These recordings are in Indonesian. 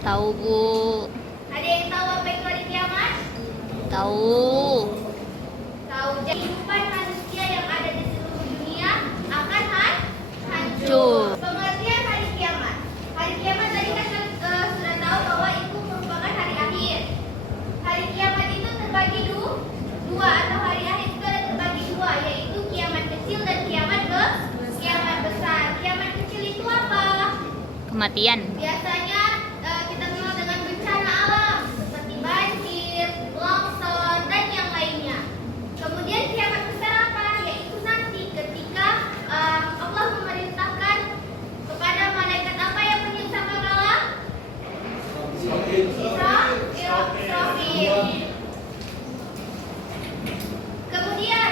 Tahu, Bu. Ada yang tahu apa itu hari kiamat? Tahu. Tahu. Kehidupan manusia yang ada di seluruh dunia akan Hancur. Pengertian hari kiamat. Hari kiamat tadi kan sudah tahu bahwa itu merupakan hari akhir. Hari kiamat itu terbagi dua, atau hari akhir itu ada terbagi dua, yaitu kiamat kecil dan kiamat besar. Kiamat kecil itu apa? Kematian. Biasanya kita kenal dengan bencana alam seperti banjir, longsor, dan yang lainnya. Kemudian kiamat besar apa? Yaitu nanti ketika Allah memerintahkan kepada malaikat apa yang menyiapkan malam? Israfil. Kemudian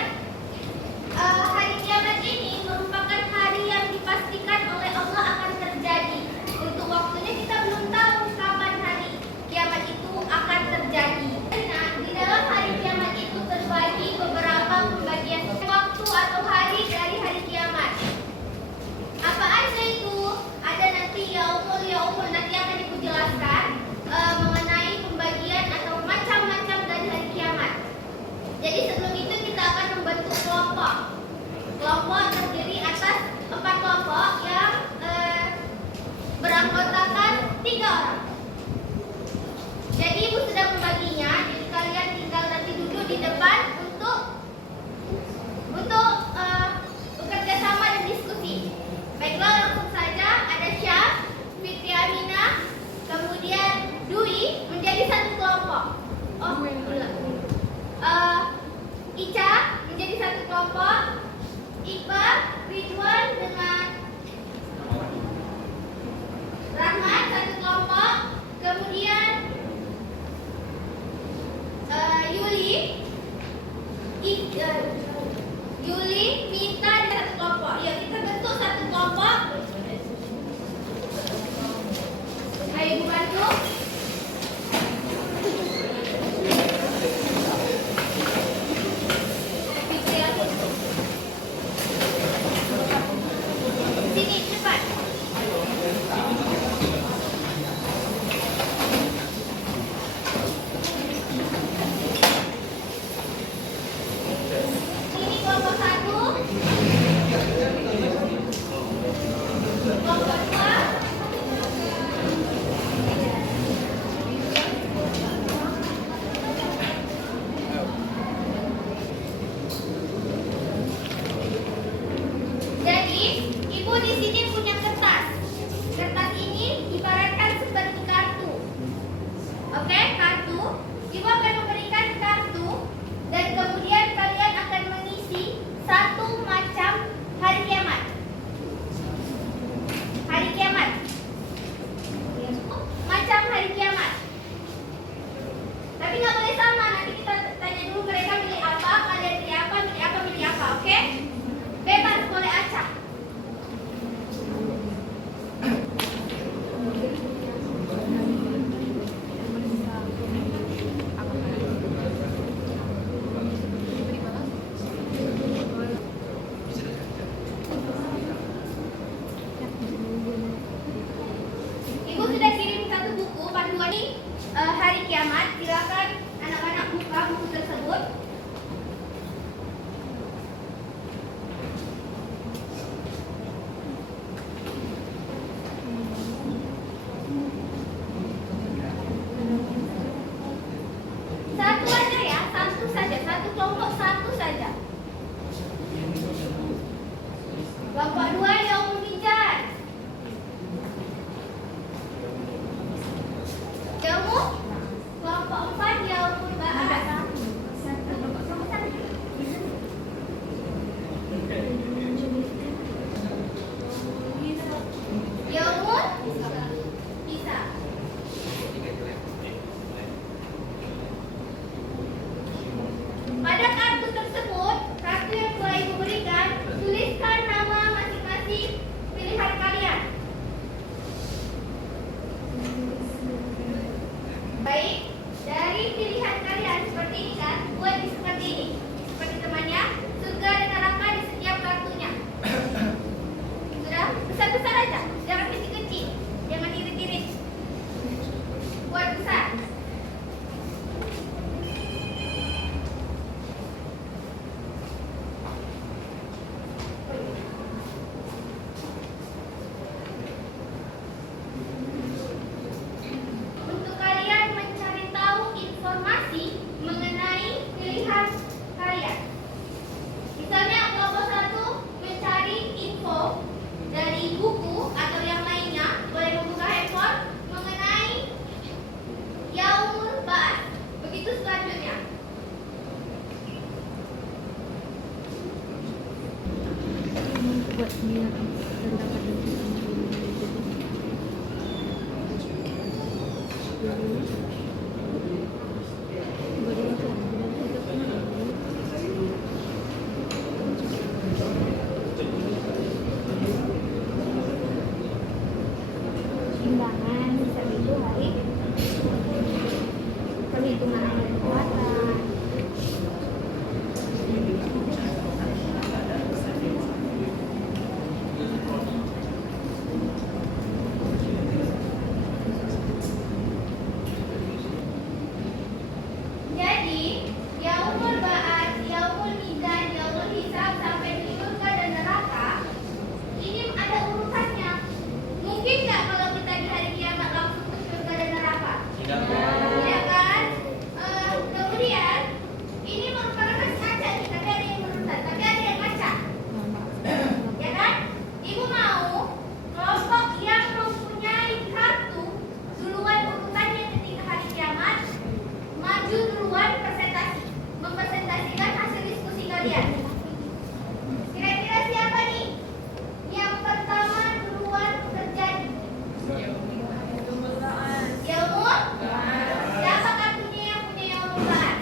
hari kiamat ini merupakan hari yang dipastikan oleh Allah akan terjadi. Untuk waktunya kita belum tahu kapan hari kiamat itu akan terjadi. Nah, di dalam hari kiamat itu terbagi beberapa pembagian waktu atau hari dari hari kiamat. Apa aja itu? Ada nanti yaumul nanti akan Ibu jelaskan mengenai pembagian atau macam-macam dari hari kiamat. Jadi sebelum itu kita akan membentuk kelompok. Kelompok terdiri atas 4 kelompok yang beranggotakan 3 orang. Jadi Ibu sudah membaginya, jadi kalian tinggal nanti duduk di depan untuk bekerja sama dan diskusi. Baiklah, langsung saja ada Syah, Fitri Aminah, kemudian Dwi menjadi satu kelompok. Ica menjadi satu kelompok, Iqbal, Ridwan dengan Rahmat satu kelompok, kemudian Yuli, Mita di satu kelompok. Ya, kita bentuk satu kelompok. Ayo Ibu bantu. Sini cepat. Ini kelompok 1, kelompok 2, jadi Ibu di sini punya kertas. Kertas ini ibaratkan seperti kartu. Oke, kartu. Ibu akan memberikan kartu dan kemudian kalian akan mengisi satu macam hari kiamat. Hari kiamat. Macam hari kiamat. Tapi nggak boleh sama. Nanti kita tanya dulu mereka milih apa, kalian milih apa, milih apa. Oke? Bebas, boleh acak. Ibu sudah kirim satu buku panduan ini hari kiamat. Silakan anak-anak buka buku tersebut. Satu aja ya, satu saja, satu kelompok satu saja. Kelompok 2 yaumul mijan. Kelompok 4 yaumul ba'ats. Yaumul hisab. Pada kartu tersebut, kartu yang telah Ibu berikan, tuliskan nama masing-masing buat dia terdapat Timbangan bisa itu hari perhitungan amal perbuatan. Jadi, yaumul ba'ats, yaumul mizan, yaumul hisab sampai di surga dan neraka ini ada urutannya. Mungkin nggak kalau kita di hari kiamat langsung ke surga dan neraka? Tidak kan? Kemudian ini merupakan hadis acak nih, tapi ada yang berurutan, tapi ada yang acak. Ya kan? Ibu mau kelompok yang mempunyai kartu duluan urutannya ketika hari kiamat maju duluan mempresentasikan hasil diskusi kalian. Kira-kira siapa nih yang pertama duluan terjadi? Yaumul? Siapa kartunya yang punya yaumul ba'ats?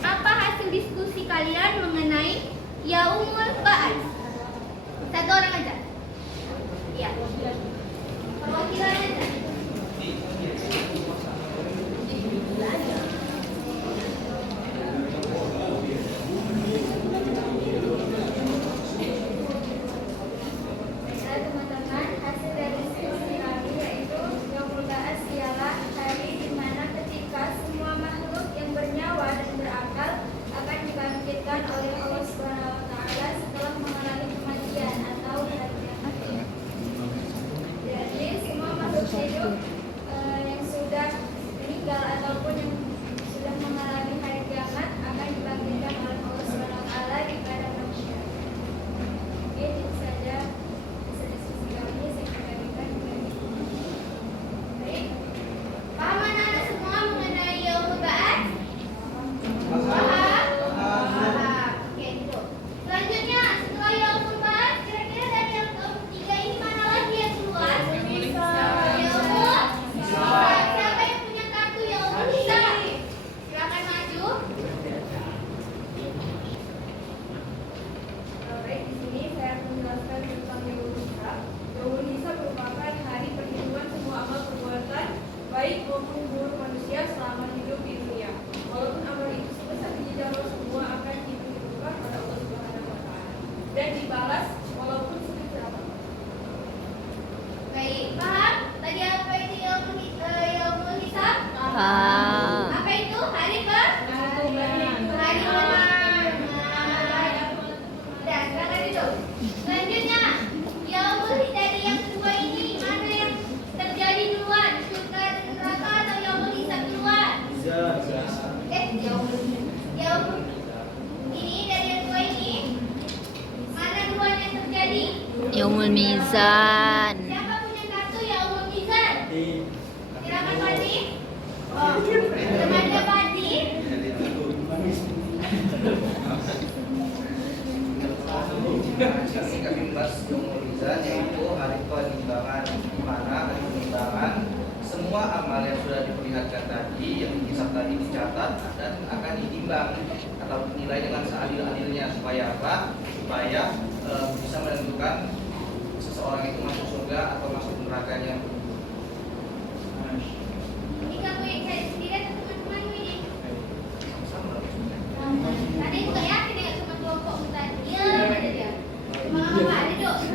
Apa hasil diskusi kalian mengenai yaumul ba'ats? Satu orang aja. Iya. Perwakilan aja. Teman-teman, hasil dari diskusi kami yaitu yaumul ba'ats ialah hari di mana ketika semua makhluk yang bernyawa dan berakal akan dibangkitkan oleh Allah Subhanahu wa taala setelah mengalami kematian atau hari kiamat. Jadi semua makhluk hidup yang sudah meninggal ataupun yang sudah mengalami hari kiamat akan dibangkitkan oleh Allah Subhanahu wa taala di padang mahsyar. Oke, itu saja hasil diskusi kami saya bagikan kepada ibu. Baik. Paham anak-anak semua mengenai yaumul ba'ats? Paham? Paham. Oke, itu. Selanjutnya, setelah yaumul ba'ats, kira-kira dari yang ketiga ini mana lagi yang keluar? Yaumul hisab. Siapa yang punya kartu yaumul hisab? Silakan maju. Baik, di sini saya akan menjelaskan tentang yaumul hisab. Yaumul hisab merupakan hari perhitungan semua amal perbuatan baik maupun buruk manusia selama hidup di dunia. Walaupun amal itu sebesar biji zarah, semua akan diperhitungkan pada Allah Subhanahu wa taala dan dibalas walaupun sekecil apapun. Baik, paham? Tadi apa itu yaumul hisab? Paham. Apa itu? Hari perhitungan. Udah, silakan duduk. Selanjutnya, yaumul dari yang kedua ini mana yang terjadi duluan? Surga dan neraka atau yaumul hisab duluan? Yaumul ini dari yang kedua ini mana duluan yang terjadi? Yaumul mizan. Siapa punya kartu yaumul mizan? Silakan Fadli. Oh, temannya Fadli. Kami membahas yaumul mizan, yaitu hari penimbangan, di mana hari penimbangan semua amal yang sudah diperlihatkan tadi, yang dihisab tadi dicatat dan akan ditimbang atau dinilai dengan seadil-adilnya supaya apa? Supaya bisa menentukan seseorang itu masuk surga atau masuk nerakanya. Ini kamu yang cari sendiri atau teman-temanmu ini? Sama. Tadi juga yakin ya sama kelompokmu tadi. Iya, ada dia. Mama ada dok.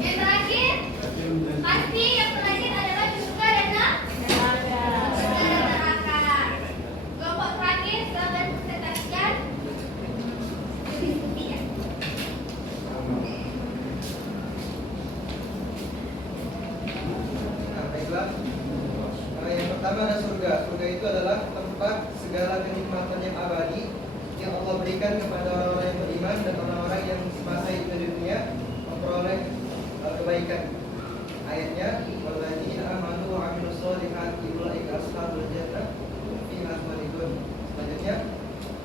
Yang terakhir, pasti yang terakhir adalah surga dan neraka. Kelompok terakhir silakan presentasikan. Diskusi ya. Nah, baiklah. Yang pertama ada surga. Surga itu adalah tempat segala kenikmatan yang abadi yang Allah berikan kepada orang-orang yang beriman dan orang-orang yang semasa hidup di dunia memperoleh kebaikan. Ayatnya, walladzina amanu wa 'amilus solihati ulaika ashabul jannah hum fiha khalidun. Selanjutnya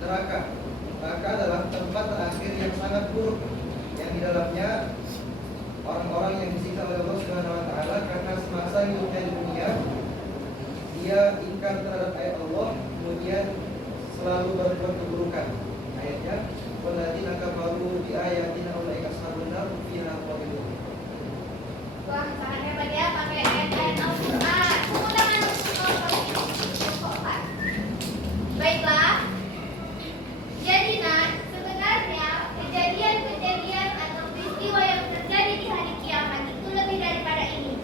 neraka. Neraka adalah tempat terakhir yang sangat buruk, yang di dalamnya orang-orang yang disiksa oleh Allah Subhanahu wa taala karena semasa hidupnya di dunia dia ingkar terhadap ayat Allah, kemudian selalu berbuat keburukan. Ayatnya, "Walladzina kafaru bi ayatina ulaika ashabun nar hum fiha khalidun." Wah, sangat hebat ya pakai ayat-ayat Al-Quran. Tepuk tangan untuk Al-Quran. Baiklah. Jadi Nat, sebenarnya kejadian-kejadian atau peristiwa yang terjadi di hari kiamat itu lebih daripada ini.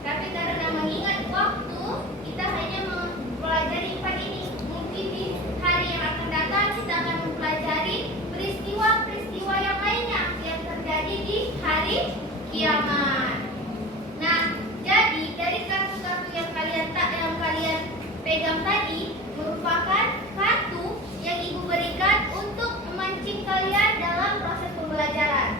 Tapi karena mengingat waktu, kita hanya mempelajari 4 ini. Mungkin di hari yang akan datang kita akan mempelajari peristiwa-peristiwa yang lainnya yang terjadi di hari kiamat. Nah, jadi dari kartu-kartu yang kalian pegang tadi merupakan kartu yang ibu berikan untuk memancing kalian dalam proses pembelajaran.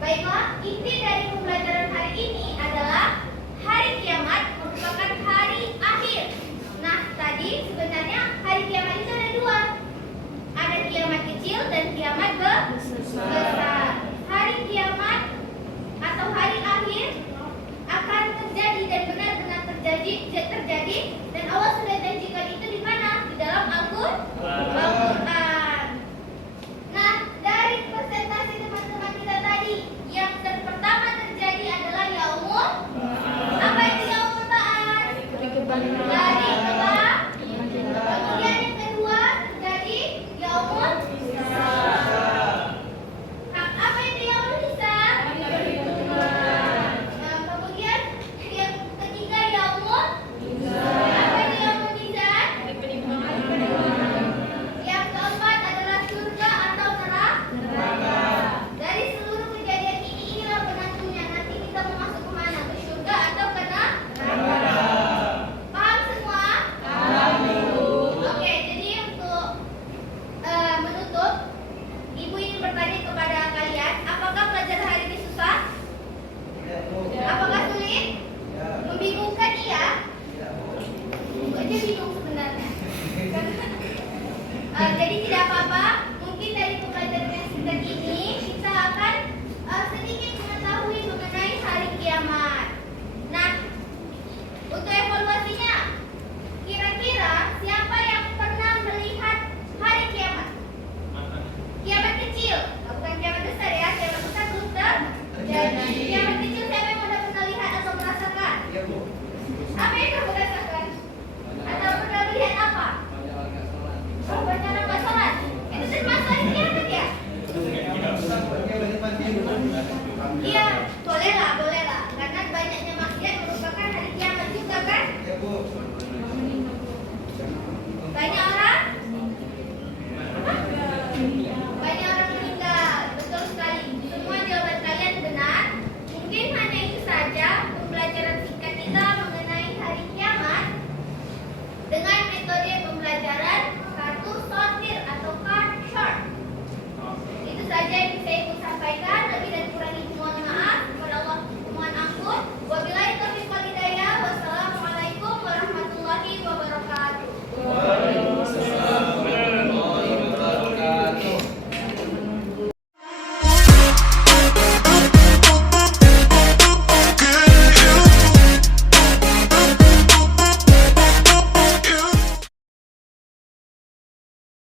Baiklah, inti dari pembelajaran hari ini adalah hari kiamat merupakan hari akhir. Nah, tadi sebenarnya hari kiamat itu ada 2. Ada kiamat kecil dan kiamat besar. Hari kiamat atau hari akhir akan terjadi dan benar-benar terjadi dan Allah sudah janjikan itu di mana? Di dalam Al-Quran. Nah, dari presentasi teman-teman kita tadi, yang pertama terjadi adalah yaumul. Apa itu yaumul ba'ats? Hari kebangkitan. Kemudian yang kedua terjadi yaumul hisab. Apa itu yaumul hisab? Kemudian yang ketiga yaumul. Apa itu yaumul mizan? Yang keempat adalah surga atau neraka. Dari seluruh kejadian inilah penentunya nanti kita mau masuk ke mana? Ke surga atau ke neraka? Paham semua? Oke, jadi untuk menutup, ibu ingin bertanya kepada kalian, apakah pelajaran hari ini susah? Apakah sulit? Membingungkan iya? Ibu aja bingung sebenarnya. Jadi tidak apa-apa.